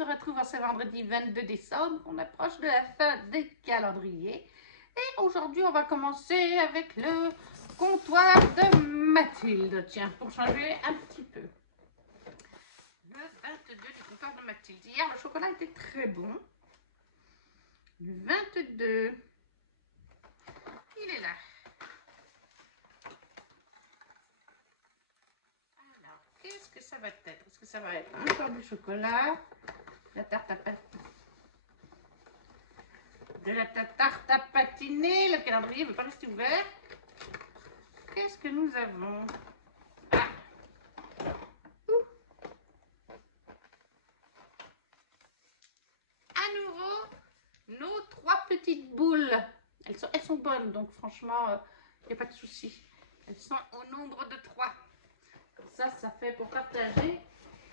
se retrouve en ce vendredi 22 décembre. On approche de la fin des calendriers. Et aujourd'hui, on va commencer avec le comptoir de Mathilde. Tiens, pour changer un petit peu. Le 22 du comptoir de Mathilde. Hier, le chocolat était très bon. Le 22, il est là. Alors, qu'est-ce que ça va être? Est-ce que ça va être encore du chocolat? La tarte à patiner. De la tarte à patiner. Le calendrier ne veut pas rester ouvert. Qu'est-ce que nous avons? Ah. À nouveau, nos 3 petites boules. Elles sont bonnes, donc franchement, il n'y a pas de souci. Elles sont au nombre de 3. Ça fait pour partager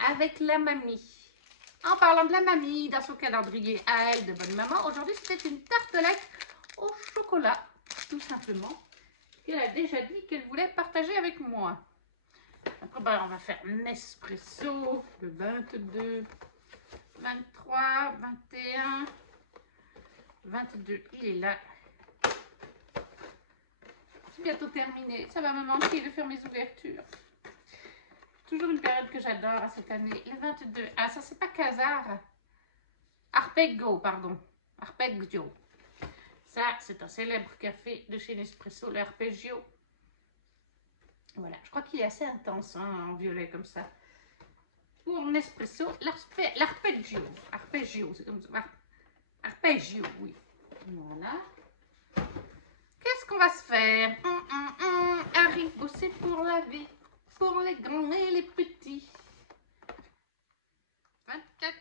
avec la mamie. En parlant de la mamie, dans son calendrier à elle de bonne maman, aujourd'hui c'était une tartelette au chocolat, tout simplement, qu'elle a déjà dit qu'elle voulait partager avec moi. Après, ben, on va faire Nespresso, le 22, 23, 21, 22, il est là. C'est bientôt terminé, ça va me manquer de faire mes ouvertures. Toujours une période que j'adore cette année. Le 22. Ah, ça, c'est pas Casar. Arpeggio, pardon. Arpeggio. Ça, c'est un célèbre café de chez Nespresso, le Arpeggio. Voilà, je crois qu'il est assez intense, hein, en violet comme ça. Pour Nespresso, l'Arpeggio. Arpeggio, c'est comme ça. Arpeggio, oui. Voilà. Qu'est-ce qu'on va se faire? Haribo, c'est pour la vie. Pour les grands et les petits. 24.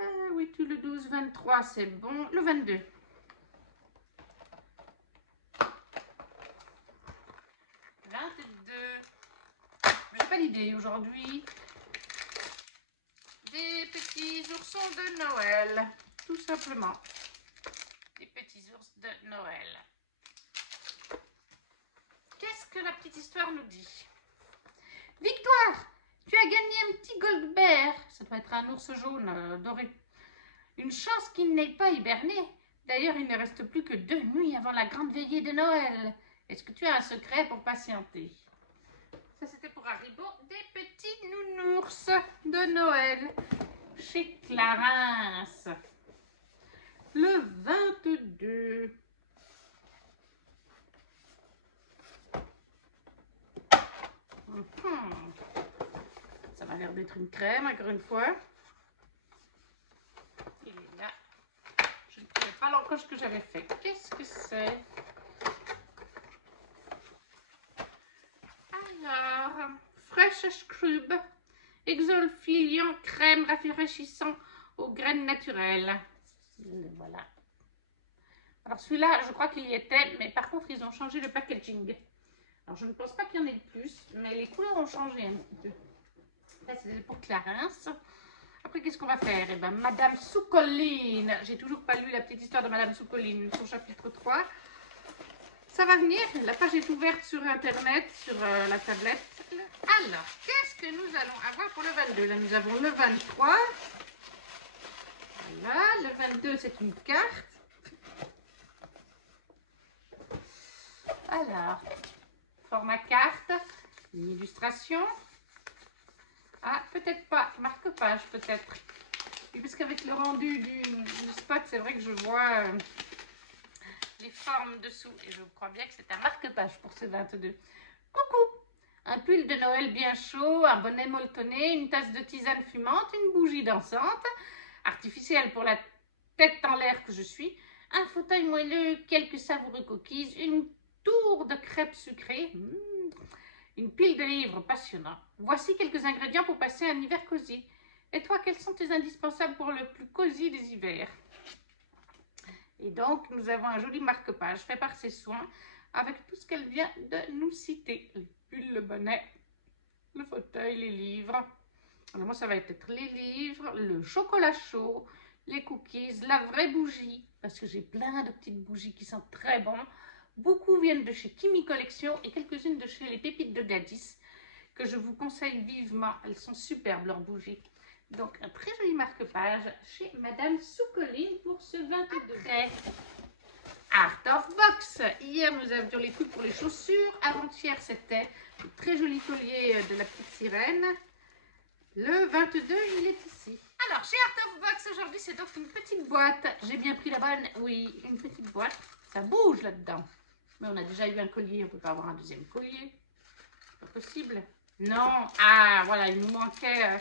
Ah oui, tout le 12, 23, c'est bon. Le 22. 22. J'ai pas d'idée aujourd'hui. Des petits oursons de Noël. Tout simplement. Des petits ours de Noël. Qu'est-ce que la petite histoire nous dit? Victoire, tu as gagné un petit gold bear. Ça doit être un ours jaune doré. Une chance qu'il n'ait pas hiberné. D'ailleurs, il ne reste plus que 2 nuits avant la grande veillée de Noël. Est-ce que tu as un secret pour patienter? Ça, c'était pour Haribo. Des petits nounours de Noël chez Clarins. Le 22. Ça m'a l'air d'être une crème, encore une fois. Il est là. Je ne connais pas l'encoche que j'avais fait. Qu'est-ce que c'est? Alors, Fresh Scrub, exfoliant crème rafraîchissant aux graines naturelles. Voilà. Alors celui-là, je crois qu'il y était, mais par contre, ils ont changé le packaging. Alors, je ne pense pas qu'il y en ait de plus, mais les couleurs ont changé un petit peu. Là, c'est pour Clarins. Après, qu'est-ce qu'on va faire? Eh bien, Madame Soucolline. J'ai toujours pas lu la petite histoire de Madame Soucolline, son chapitre 3. Ça va venir. La page est ouverte sur Internet, sur la tablette. Alors, qu'est-ce que nous allons avoir pour le 22? Là, nous avons le 23. Voilà, le 22, c'est une carte. Alors, format carte, une illustration. Ah, peut-être pas, marque-page peut-être. Oui, parce qu'avec le rendu du spot, c'est vrai que je vois les formes dessous. Et je crois bien que c'est un marque-page pour ce 22. Coucou! Un pull de Noël bien chaud, un bonnet molletonné, une tasse de tisane fumante, une bougie dansante, artificielle pour la tête en l'air que je suis, un fauteuil moelleux, quelques savoureux cookies, une tour de crêpes sucrées, une pile de livres passionnants. Voici quelques ingrédients pour passer un hiver cosy. Et toi, quels sont tes indispensables pour le plus cosy des hivers? Et donc, nous avons un joli marque-page fait par ses soins avec tout ce qu'elle vient de nous citer. Les pulls, le bonnet, le fauteuil, les livres. Alors moi, ça va être les livres, le chocolat chaud, les cookies, la vraie bougie, parce que j'ai plein de petites bougies qui sont très bonnes. Beaucoup viennent de chez Kimi Collection et quelques-unes de chez les Pépites de Gladys, que je vous conseille vivement. Elles sont superbes, leurs bougies. Donc, un très joli marque-page chez Madame Soucoline pour ce 22. Après, Art of Box. Hier, nous avions les coups pour les chaussures. Avant-hier, c'était le très joli collier de la petite sirène. Le 22, il est ici. Alors, chez Art of Box, aujourd'hui, c'est donc une petite boîte. J'ai bien pris la bonne. Oui, une petite boîte. Ça bouge là-dedans. Mais on a déjà eu un collier. On ne peut pas avoir un deuxième collier. Pas possible. Non. Ah, voilà, il nous manquait...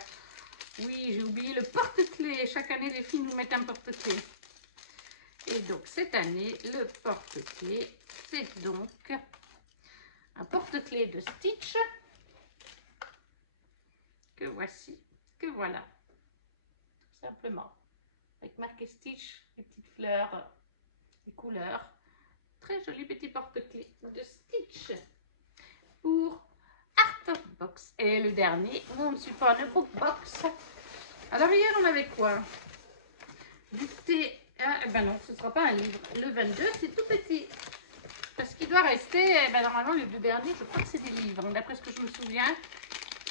Oui, j'ai oublié le porte-clés. Chaque année, les filles nous mettent un porte-clés. Et donc, cette année, le porte-clés, c'est donc un porte-clés de Stitch. Que voici, que voilà. Tout simplement. Avec marqué Stitch, les petites fleurs, les couleurs. Très joli petit porte-clés de Stitch. Pour Art of Box. Et le dernier, on ne suit pas un book box. Alors hier, on avait quoi? Du thé. Ah, eh ben non, ce ne sera pas un livre. Le 22, c'est tout petit. Parce qu'il doit rester, eh ben normalement, les deux derniers, je crois que c'est des livres, d'après ce que je me souviens.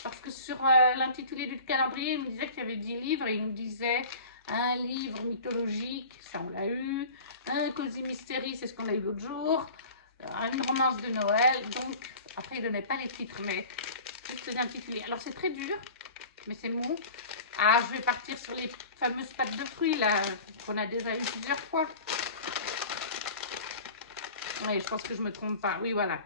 Parce que sur l'intitulé du calendrier, il me disait qu'il y avait 10 livres. Et il nous disait un livre mythologique, ça on l'a eu. Un Cozy Mystery, c'est ce qu'on a eu l'autre jour. Une romance de Noël. Donc, après, il ne donnait pas les titres, mais juste l'intitulé. Alors, c'est très dur, mais c'est mou. Ah, je vais partir sur les fameuses pâtes de fruits, là, qu'on a déjà eu plusieurs fois. Oui, je pense que je ne me trompe pas. Oui, voilà.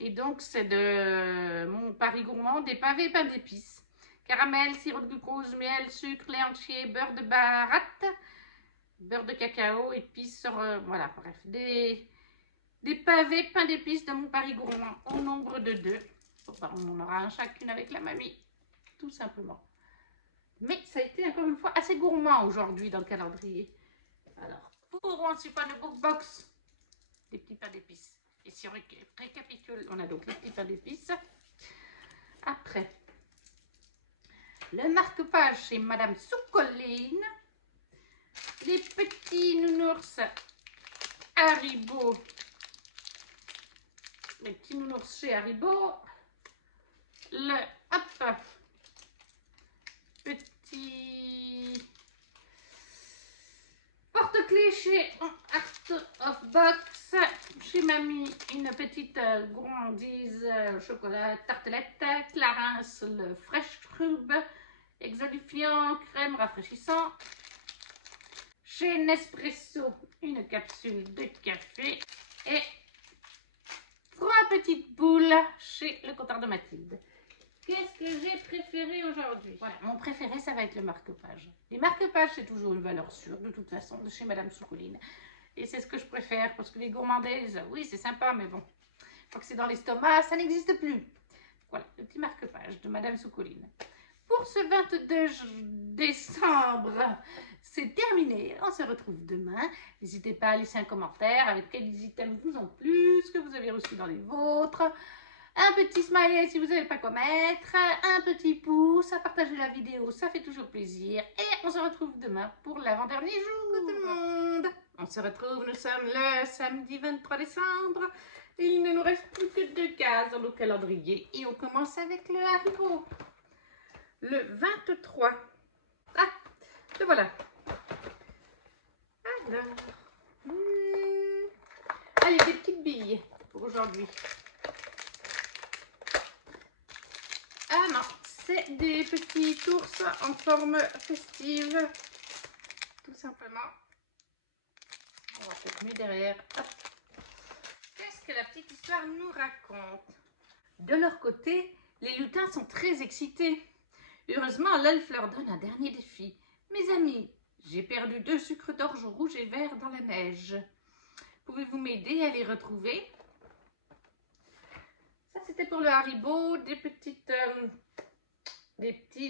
Et donc, c'est de mon Paris Gourmand, des pavés pain d'épices. Caramel, sirop de glucose, miel, sucre, lait entier, beurre de baratte, beurre de cacao, épices, voilà, bref. Des pavés pain d'épices de mon Paris Gourmand, au nombre de 2. On en aura un chacune avec la mamie, tout simplement. Mais ça a été encore une fois assez gourmand aujourd'hui dans le calendrier. Alors, pour on ne suit pas le book box, des petits pains d'épices. Et si on récapitule, on a donc les petits pains d'épices. Après, le marque-page chez Madame Soucoline. Les petits nounours Haribo. Les petits nounours chez Haribo. Le, hop, petit porte-clés chez Art of Box. Chez Mamie, une petite gourmandise chocolat tartelette. Clarins, le Fresh Cube. Exolifiant, crème rafraîchissant. Chez Nespresso, une capsule de café. Et 3 petites boules chez le comptoir de Mathilde. Qu'est-ce que j'ai préféré aujourd'hui? Voilà, mon préféré, ça va être le marque-page. Les marque-pages, c'est toujours une valeur sûre, de toute façon, de chez Madame Soucoline. Et c'est ce que je préfère, parce que les gourmandaises, oui, c'est sympa, mais bon, une fois que c'est dans l'estomac, ça n'existe plus. Voilà, le petit marque-page de Madame Soucoline. Pour ce 22 décembre, c'est terminé. On se retrouve demain. N'hésitez pas à laisser un commentaire avec quels items vous ont plu, ce que vous avez reçu dans les vôtres. Un petit smiley si vous n'avez pas quoi mettre. Un petit pouce, à partager la vidéo, ça fait toujours plaisir. Et on se retrouve demain pour l'avant-dernier jour. Coucou tout le monde. On se retrouve, nous sommes le samedi 23 décembre. Et il ne nous reste plus que 2 cases dans nos calendriers. Et on commence avec le Haribo. Le 23. Ah, le voilà. Alors. Allez, des petites billes pour aujourd'hui. Ah non, c'est des petits ours en forme festive. Tout simplement. On va peut-être mieux derrière. Qu'est-ce que la petite histoire nous raconte? De leur côté, les lutins sont très excités. Heureusement, l'elfe leur donne un dernier défi. Mes amis, j'ai perdu 2 sucres d'orge rouge et vert dans la neige. Pouvez-vous m'aider à les retrouver? Ça, c'était pour le Haribo, des petits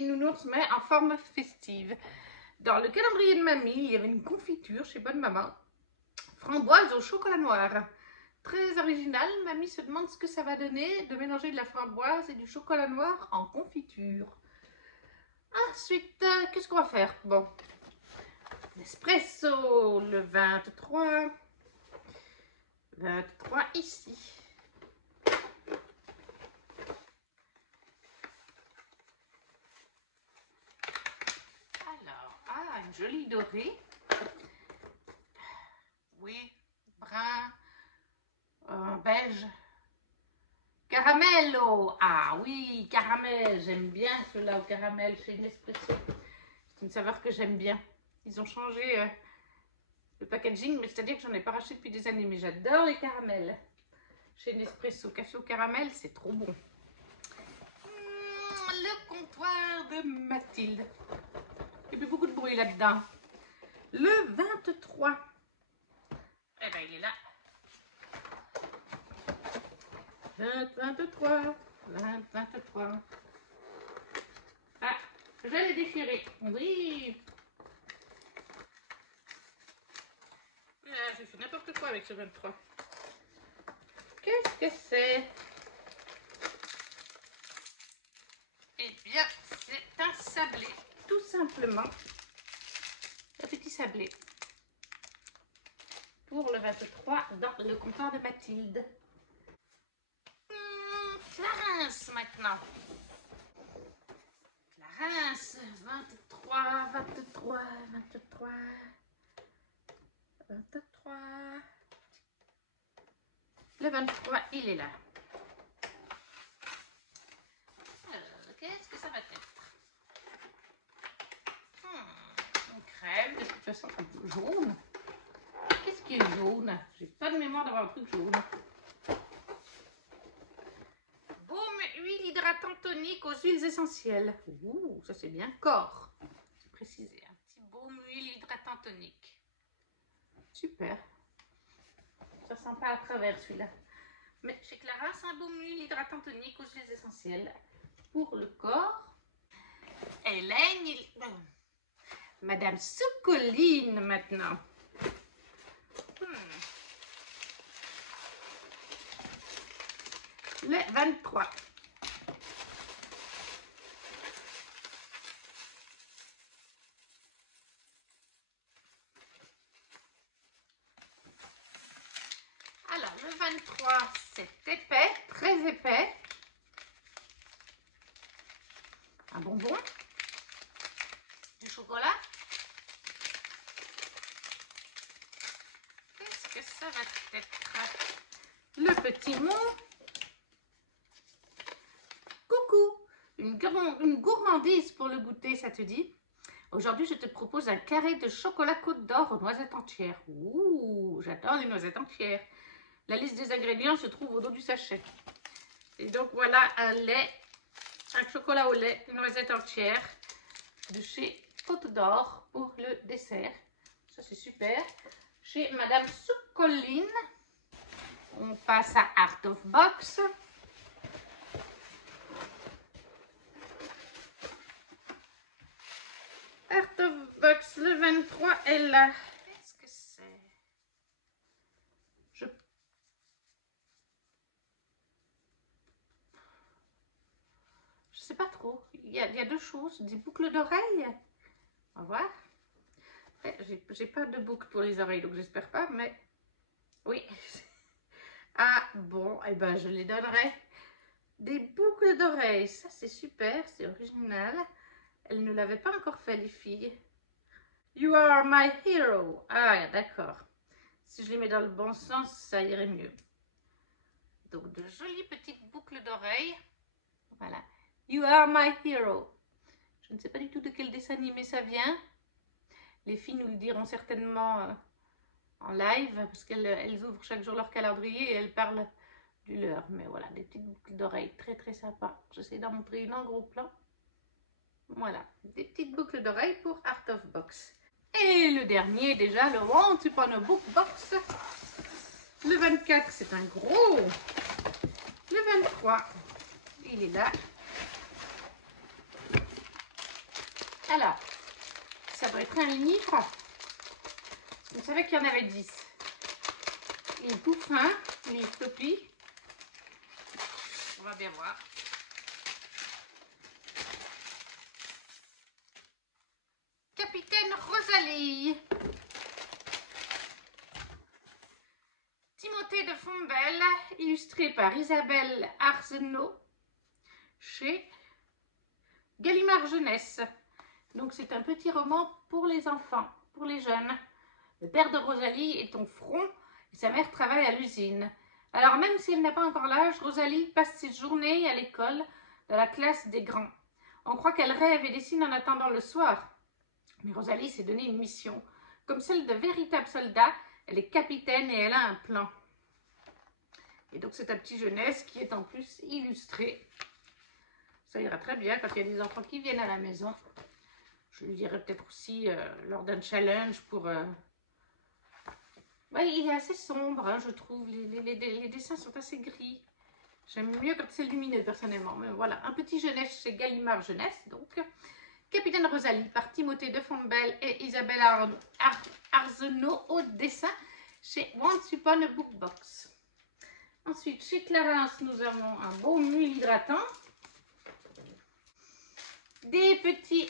nounours, mais en forme festive. Dans le calendrier de mamie, il y avait une confiture chez Bonne Maman. Framboise au chocolat noir. Très original. Mamie se demande ce que ça va donner de mélanger de la framboise et du chocolat noir en confiture. Ensuite, qu'est-ce qu'on va faire? Bon, l'espresso, le 23. 23 ici. joli doré. Oui, brun, beige. Caramello. Ah oui, caramel. J'aime bien ceux-là au caramel chez Nespresso. C'est une saveur que j'aime bien. Ils ont changé le packaging, mais c'est-à-dire que j'en ai pas racheté depuis des années. Mais j'adore les caramels. Chez Nespresso, café au caramel, c'est trop bon. Le comptoir de Mathilde. Il y a beaucoup de bruit là-dedans. Le 23. Eh ben, il est là. 23. 23. Ah, je l'ai déchiré. Oui. Ah, j'ai fait n'importe quoi avec ce 23. Qu'est-ce que c'est? Eh bien, c'est un sablé. Tout simplement. Un petit sablé. Pour le 23 dans le comptoir de Mathilde. Clarins maintenant. Clarins, 23, 23, 23, 23. Le 23, il est là. Qu'est-ce que ça va être? Une crème, de toute façon, un peu jaune. Qu'est-ce qui est jaune? J'ai pas de mémoire d'avoir un truc jaune. Baume, huile hydratante tonique aux huiles essentielles. Ouh, ça c'est bien corps. C'est précisé. Un petit baume, huile hydratante tonique. Super. Ça sent pas à travers celui-là. Mais chez Clara, c'est un baume huile hydratante tonique aux huiles essentielles. Pour le corps. Hélène, Madame Soucoline maintenant. Le 23. Alors, le 23, c'est épais, très épais. Un bonbon. Du chocolat. Qu'est-ce que ça va être? Le petit mot. Coucou. Une gourmandise pour le goûter, ça te dit? Aujourd'hui, je te propose un carré de chocolat Côte d'Or aux noisettes entières. Ouh, j'adore les noisettes entières. La liste des ingrédients se trouve au dos du sachet. Et donc, voilà un lait, un chocolat au lait, une noisette entière de chez Côte d'Or pour le dessert. Ça, c'est super. Chez Madame Soucoline, on passe à Art of Box. Art of Box, le 23 est là. Qu'est-ce que c'est? Je sais pas trop. Il y a deux choses. Des boucles d'oreilles. On va voir. J'ai pas de boucle pour les oreilles, donc j'espère pas, mais oui. Ah bon, eh ben je les donnerai. Des boucles d'oreilles, ça c'est super, c'est original. Elles ne l'avaient pas encore fait, les filles. You are my hero. Ah d'accord. Si je les mets dans le bon sens, ça irait mieux. Donc de jolies petites boucles d'oreilles. Voilà. You are my hero. Je ne sais pas du tout de quel dessin animé ça vient. Les filles nous le diront certainement en live, parce qu'elles ouvrent chaque jour leur calendrier et elles parlent du leur. Mais voilà, des petites boucles d'oreilles très très sympas. J'essaie d'en montrer une en gros plan. Voilà, des petites boucles d'oreilles pour Art of Box. Et le dernier déjà, le Once Upon a Book Box. Le 24, c'est un gros. Le 23, il est là. Alors, ça doit être un livre. Vous savez qu'il y en avait 10. Il est tout fin, il est copie. On va bien voir. Capitaine Rosalie. Timothée de Fombelle, illustré par Isabelle Arsenault, chez Gallimard Jeunesse. Donc c'est un petit roman pour les enfants, pour les jeunes. Le père de Rosalie est au front et sa mère travaille à l'usine. Alors même si elle n'a pas encore l'âge, Rosalie passe ses journées à l'école dans la classe des grands. On croit qu'elle rêve et dessine en attendant le soir. Mais Rosalie s'est donné une mission. Comme celle de véritable soldat, elle est capitaine et elle a un plan. Et donc c'est un petit jeunesse qui est en plus illustré. Ça ira très bien quand il y a des enfants qui viennent à la maison. Je lui dirai peut-être aussi lors d'un challenge pour... Ouais, il est assez sombre, hein, je trouve. Les dessins sont assez gris. J'aime mieux quand c'est lumineux, personnellement. Mais voilà, un petit jeunesse chez Gallimard Jeunesse, donc. Capitaine Rosalie, par Timothée de Fontbelle et Isabelle Arsenault au dessin chez Once Upon a Book Box. Ensuite, chez Clarins, nous avons un baume huile hydratant. Des petits,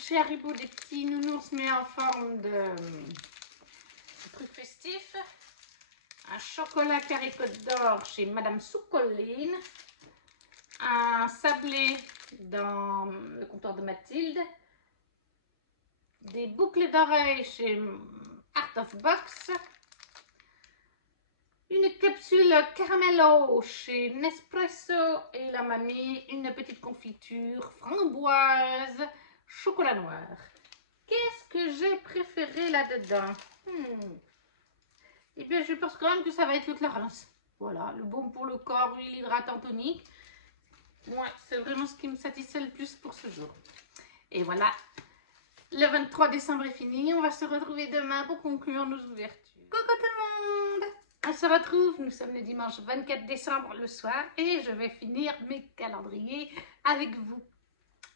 chez Haribo, des petits nounours mais en forme de truc festif. Un chocolat carré Côte d'Or chez Madame Soucolline. Un sablé dans le comptoir de Mathilde. Des boucles d'oreilles chez Art of Box. Une capsule caramello chez Nespresso et la mamie. Une petite confiture framboise chocolat noir. Qu'est-ce que j'ai préféré là-dedans? Eh bien, je pense quand même que ça va être le Clarins. Voilà, le baume pour le corps, huile hydratante tonique. Ouais, c'est vraiment ce qui me satisfait le plus pour ce jour. Et voilà, le 23 décembre est fini. On va se retrouver demain pour conclure nos ouvertures. Coucou tout le monde! On se retrouve, nous sommes le dimanche 24 décembre le soir et je vais finir mes calendriers avec vous.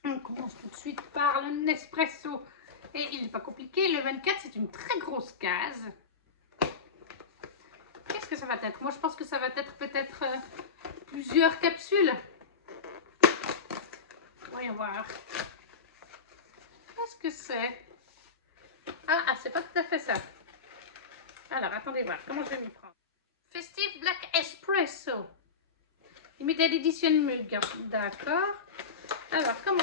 On commence tout de suite par le Nespresso. Et il n'est pas compliqué, le 24 c'est une très grosse case. Qu'est-ce que ça va être? Moi je pense que ça va être peut-être plusieurs capsules. Voyons voir. Qu'est-ce que c'est? Ah, c'est pas tout à fait ça. Alors, attendez voir. Comment je vais m'y prendre? Festive Black Espresso. Limited Edition Mug. D'accord. Alors, comment?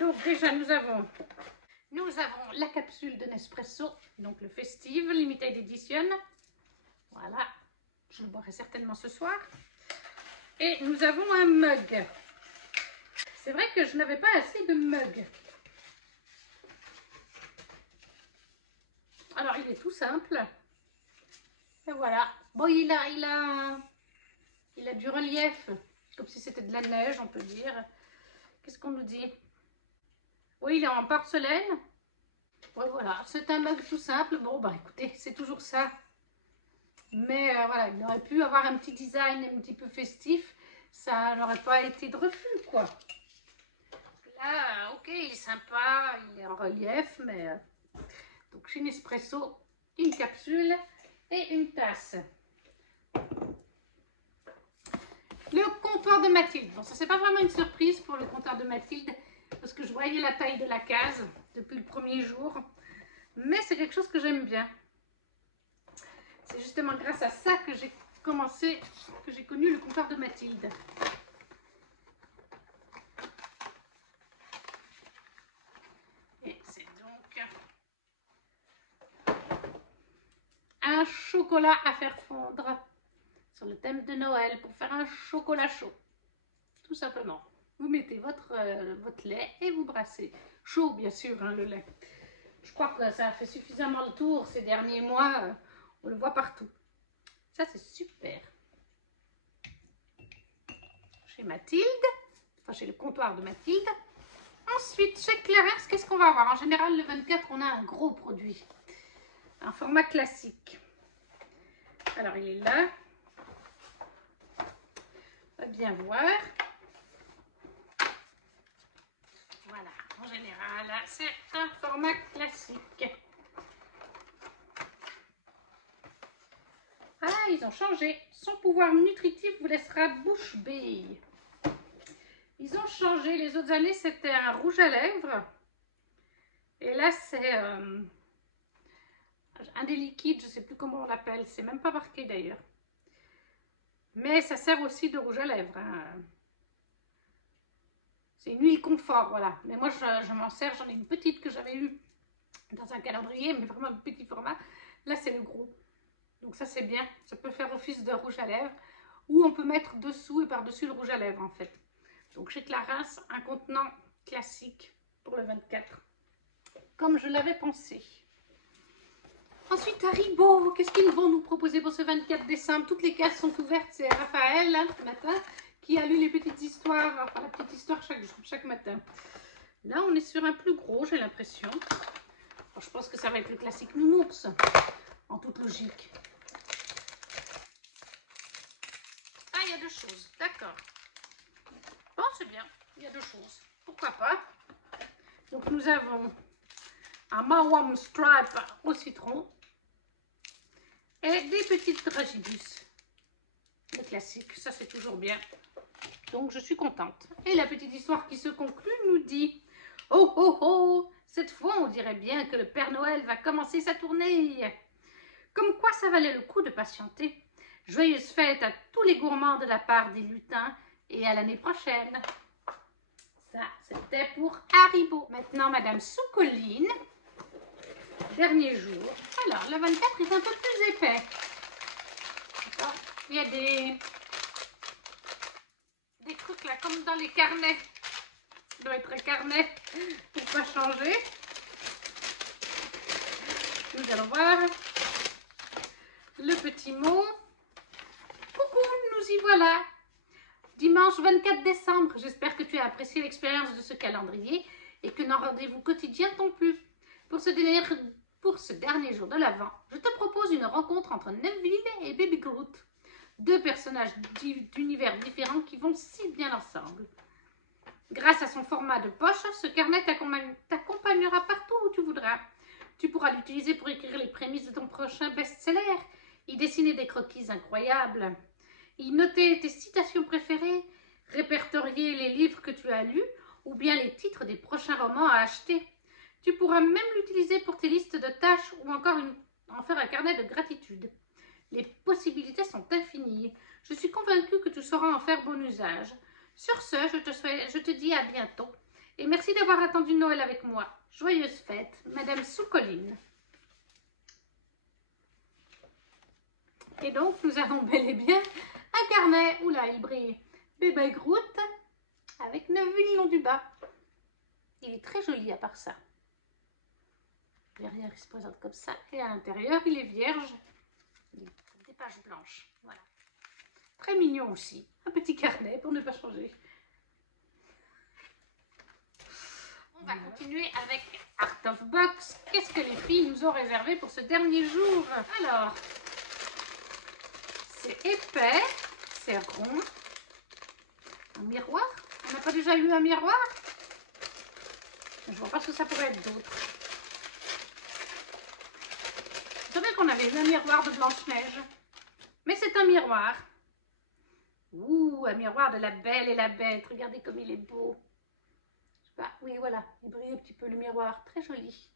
Donc, déjà, nous avons la capsule de Nespresso. Donc, le Festive Limited Edition. Voilà. Je le boirai certainement ce soir. Et nous avons un mug. C'est vrai que je n'avais pas assez de mugs. Alors, il est tout simple. Et voilà. Bon, il a du relief. Comme si c'était de la neige, on peut dire. Qu'est-ce qu'on nous dit? Oui, il est en porcelaine. Ouais, voilà. C'est un mug tout simple. Bon, bah écoutez, c'est toujours ça. Mais voilà, il aurait pu avoir un petit design un petit peu festif. Ça n'aurait pas été de refus, quoi. Là, ok, il est sympa. Il est en relief, mais... Donc chez Nespresso, une capsule et une tasse. Le comptoir de Mathilde. Bon, ça c'est pas vraiment une surprise pour le comptoir de Mathilde parce que je voyais la taille de la case depuis le premier jour. Mais c'est quelque chose que j'aime bien. C'est justement grâce à ça que j'ai connu le comptoir de Mathilde. Et c'est donc un chocolat à faire fondre sur le thème de Noël pour faire un chocolat chaud. Tout simplement. Vous mettez votre lait et vous brassez. Chaud, bien sûr, hein, le lait. Je crois que ça a fait suffisamment le tour ces derniers mois. On le voit partout. Ça, c'est super. Chez Mathilde. Enfin, chez le comptoir de Mathilde. Ensuite, chez Clarins, qu'est-ce qu'on va avoir? En général, le 24, on a un gros produit. Un format classique. Alors, il est là. On va bien voir. Voilà, en général, c'est un format classique. Ah, ils ont changé. Son pouvoir nutritif vous laissera bouche bée. Ils ont changé. Les autres années, c'était un rouge à lèvres. Et là, c'est un des liquides, je ne sais plus comment on l'appelle. C'est même pas marqué d'ailleurs. Mais ça sert aussi de rouge à lèvres. Hein. C'est une huile confort, voilà. Mais moi, je m'en sers. J'en ai une petite que j'avais eue dans un calendrier, mais vraiment un petit format. Là, c'est le gros. Donc ça, c'est bien. Ça peut faire office de rouge à lèvres. Ou on peut mettre dessous et par-dessus le rouge à lèvres, en fait. Donc chez Clarins, un contenant classique pour le 24. Comme je l'avais pensé. Ensuite, Haribo, qu'est-ce qu'ils vont nous proposer pour ce 24 décembre? Toutes les cases sont ouvertes. C'est Raphaël, hein, ce matin, qui a lu les petites histoires, enfin la petite histoire chaque matin. Là, on est sur un plus gros, j'ai l'impression. Je pense que ça va être le classique nounours, en toute logique. Ah, il y a deux choses, d'accord. Bon, c'est bien, il y a deux choses. Pourquoi pas? Donc, nous avons un Mawam Stripe au citron et des petites dragibus. Le classique, ça c'est toujours bien. Donc, je suis contente. Et la petite histoire qui se conclut nous dit: oh, oh, oh, cette fois, on dirait bien que le Père Noël va commencer sa tournée. Comme quoi, ça valait le coup de patienter. Joyeuses fêtes à tous les gourmands de la part des lutins et à l'année prochaine. Ça, c'était pour Haribo. Maintenant, Madame Soucoline. Dernier jour. Alors, le 24 est un peu plus épais. Il y a des trucs là, comme dans les carnets. Ça doit être un carnet pour pas changer. Nous allons voir le petit mot. Coucou, nous y voilà. Dimanche 24 décembre. J'espère que tu as apprécié l'expérience de ce calendrier et que nos rendez-vous quotidiens t'ont plu. Pour ce dernier jour de l'Avent, je te propose une rencontre entre Neville et Baby Groot. Deux personnages d'univers différents qui vont si bien ensemble. Grâce à son format de poche, ce carnet t'accompagnera partout où tu voudras. Tu pourras l'utiliser pour écrire les prémices de ton prochain best-seller, y dessiner des croquis incroyables, y noter tes citations préférées, répertorier les livres que tu as lus ou bien les titres des prochains romans à acheter. Tu pourras même l'utiliser pour tes listes de tâches ou encore en faire un carnet de gratitude. Les possibilités sont infinies. Je suis convaincue que tu sauras en faire bon usage. Sur ce, je te dis à bientôt. Et merci d'avoir attendu Noël avec moi. Joyeuses fêtes, Madame Soucoline. Et donc, nous avons bel et bien un carnet. Oula, il brille. Bébé Groot avec Neville le long du bas. Il est très joli à part ça. Derrière, il se présente comme ça. Et à l'intérieur, il est vierge. Des pages blanches. Voilà. Très mignon aussi. Un petit carnet pour ne pas changer. On va continuer avec Art of Box. Qu'est-ce que les filles nous ont réservé pour ce dernier jour? Alors, c'est épais, c'est rond. Un miroir? On n'a pas déjà eu un miroir? Je vois pas ce que ça pourrait être d'autre. Je savais qu'on avait eu un miroir de Blanche-Neige. Mais c'est un miroir. Ouh, un miroir de la Belle et la Bête. Regardez comme il est beau. Je sais pas, oui, voilà. Il brille un petit peu le miroir. Très joli.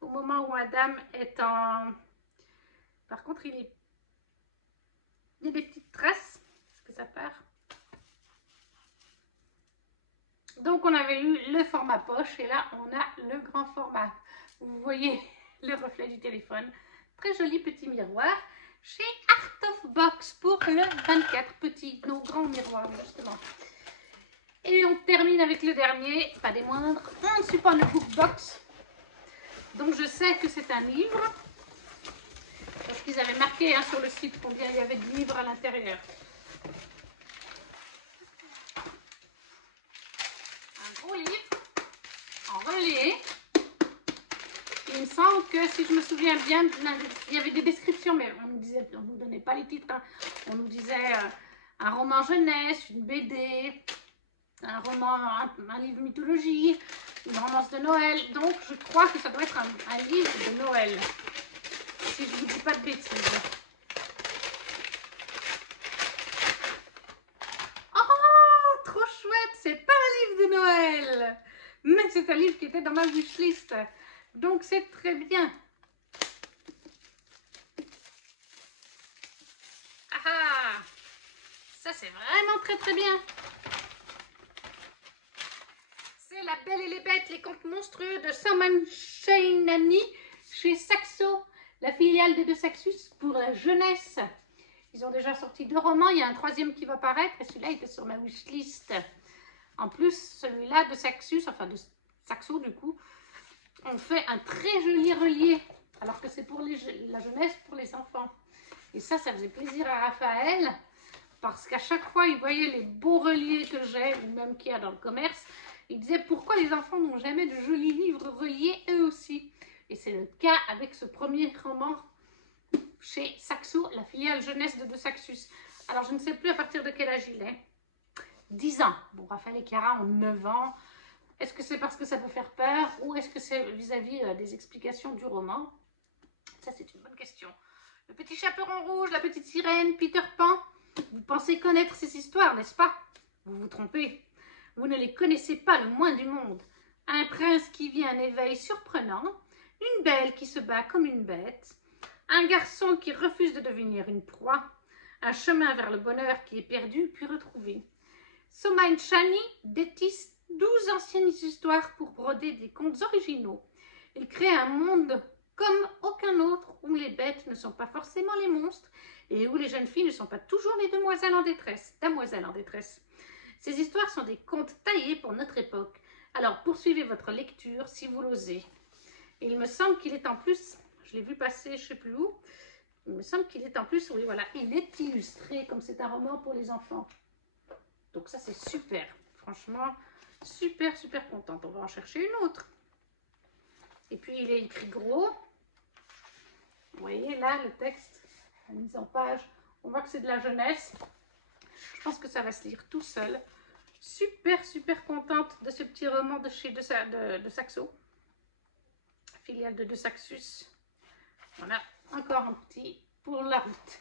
Au moment où Adam est en... Par contre, il y a des petites traces. Est-ce que ça part? Donc, on avait eu le format poche. Et là, on a le grand format. Vous voyez le reflet du téléphone. Très joli petit miroir. Chez Art of Box pour le 24, petit, nos grands miroirs justement. Et on termine avec le dernier, pas des moindres, on ne suit pas le Bookbox. Donc je sais que c'est un livre, parce qu'ils avaient marqué hein, sur le site combien il y avait de livres à l'intérieur. Un gros livre, en relié. Il me semble que, si je me souviens bien, il y avait des descriptions, mais on ne nous donnait pas les titres. Hein. On nous disait un roman jeunesse, une BD, un roman, un livre mythologie, une romance de Noël. Donc, je crois que ça doit être un livre de Noël, si je ne dis pas de bêtises. Oh, trop chouette! C'est pas un livre de Noël, mais c'est un livre qui était dans ma wishlist. Donc, c'est très bien. Ah, ça, c'est vraiment très, très bien. La Belle et les Bêtes, les contes monstrueux de Soman Shainani chez Saxo, la filiale des deux Saxus pour la jeunesse. Ils ont déjà sorti 2 romans, il y a un 3e qui va paraître et celui-là était sur ma wishlist. En plus, celui-là de Saxus, enfin de Saxo du coup, on fait un très joli relié, alors que c'est pour la jeunesse, pour les enfants. Et ça faisait plaisir à Raphaël, parce qu'à chaque fois, il voyait les beaux reliés que j'ai, ou même qu'il y a dans le commerce. Il disait pourquoi les enfants n'ont jamais de jolis livres reliés eux aussi. Et c'est le cas avec ce premier roman chez Saxo, la filiale jeunesse de Saxus. Alors je ne sais plus à partir de quel âge il est. 10 ans. Bon, Raphaël et Chiara ont 9 ans. Est-ce que c'est parce que ça peut faire peur ou est-ce que c'est vis-à-vis des explications du roman? Ça, c'est une bonne question. Le petit chaperon rouge, la petite sirène, Peter Pan. Vous pensez connaître ces histoires, n'est-ce pas? Vous vous trompez. Vous ne les connaissez pas le moins du monde. Un prince qui vit un éveil surprenant, une belle qui se bat comme une bête, un garçon qui refuse de devenir une proie, un chemin vers le bonheur qui est perdu puis retrouvé. Soman Shainani détisse 12 anciennes histoires pour broder des contes originaux. Il crée un monde comme aucun autre où les bêtes ne sont pas forcément les monstres et où les jeunes filles ne sont pas toujours les damoiselles en détresse. Ces histoires sont des contes taillés pour notre époque. Alors poursuivez votre lecture si vous l'osez. Et il me semble qu'il est en plus, je l'ai vu passer je ne sais plus où, il me semble qu'il est en plus, oui voilà, il est illustré comme c'est un roman pour les enfants. Donc ça c'est super, franchement super contente. On va en chercher une autre. Et puis il est écrit gros. Vous voyez là le texte, la mise en page, on voit que c'est de la jeunesse. Je pense que ça va se lire tout seul. Super contente de ce petit roman de chez de Saxo, filiale de Saxus. Voilà, encore un petit pour la route.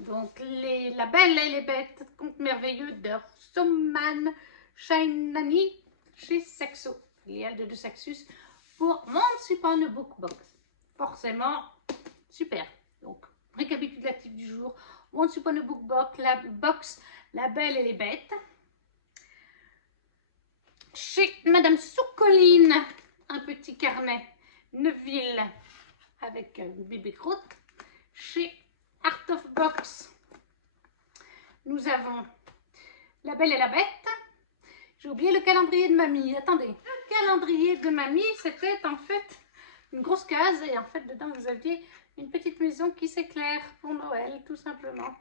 Donc La Belle et les Bêtes, contes merveilleux de Soman Shainani chez Saxo, filiale de Saxus pour Once Upon a Book Box. Forcément, super. Donc, récapitulatif du jour. Once Upon a Book Box, La Belle et les Bêtes. Chez Madame Soucoline, un petit carnet Neuville avec une bébé croûte. Chez Art of Box, nous avons La Belle et la Bête. J'ai oublié le calendrier de mamie. Attendez, le calendrier de mamie, c'était en fait une grosse case et en fait dedans vous aviez une petite maison qui s'éclaire pour Noël, tout simplement,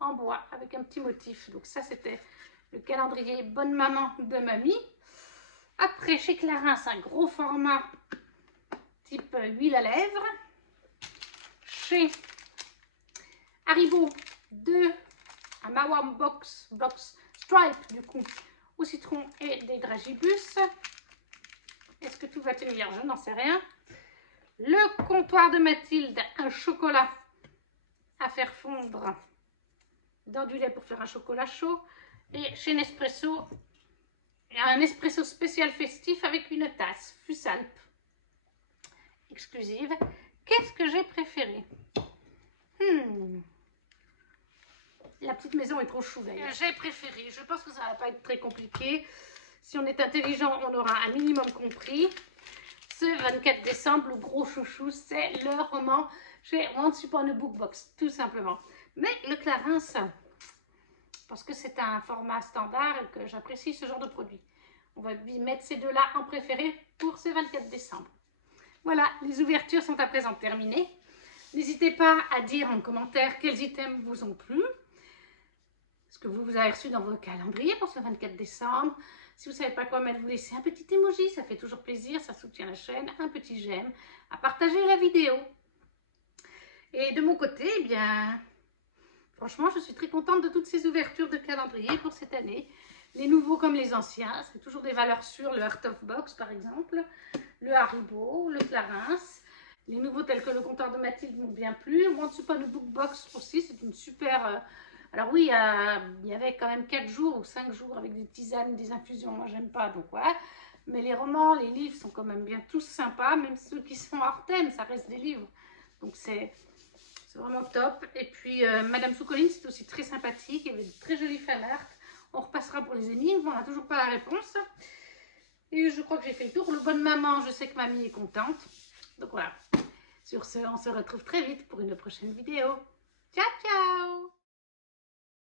en bois avec un petit motif. Donc ça c'était le calendrier Bonne Maman de mamie. Après chez Clarins, un gros format type huile à lèvres. Chez Haribo, 2 un Mawam box stripe du coup au citron et des dragibus. Est-ce que tout va tenir? Je n'en sais rien. Le comptoir de Mathilde, un chocolat à faire fondre dans du lait pour faire un chocolat chaud. Et chez Nespresso, un espresso spécial festif avec une tasse Fusalp exclusive. Qu'est-ce que j'ai préféré? La petite maison est trop chou d'ailleurs. J'ai préféré. Je pense que ça va pas être très compliqué. Si on est intelligent, on aura un minimum compris. Ce 24 décembre, le gros chouchou, c'est le roman chez Once Upon a Book Box, tout simplement. Mais le Clarins, parce que c'est un format standard et que j'apprécie ce genre de produit. On va mettre ces deux-là en préféré pour ce 24 décembre. Voilà, les ouvertures sont à présent terminées. N'hésitez pas à dire en commentaire quels items vous ont plu. Ce que vous avez reçu dans vos calendriers pour ce 24 décembre. Si vous ne savez pas quoi mettre, vous laissez un petit emoji, ça fait toujours plaisir, ça soutient la chaîne. Un petit j'aime, à partager la vidéo. Et de mon côté, eh bien, franchement, je suis très contente de toutes ces ouvertures de calendrier pour cette année. Les nouveaux comme les anciens, c'est toujours des valeurs sûres, le Art of Box par exemple, le Haribo, le Clarins. Les nouveaux tels que le comptoir de Mathilde m'ont bien plu. Once Upon a Book Box aussi, c'est une super... Alors oui, il y avait quand même 4 jours ou 5 jours avec des tisanes, des infusions. Moi, j'aime pas, donc ouais. Mais les romans, les livres sont quand même bien tous sympas. Même ceux qui sont hors thème, ça reste des livres. Donc c'est vraiment top. Et puis, Madame Soucoline, c'est aussi très sympathique. Il y avait de très jolis fan art. On repassera pour les énigmes. On n'a toujours pas la réponse. Et je crois que j'ai fait le tour. Le bonne maman, je sais que mamie est contente. Donc voilà. Sur ce, on se retrouve très vite pour une prochaine vidéo. Ciao, ciao!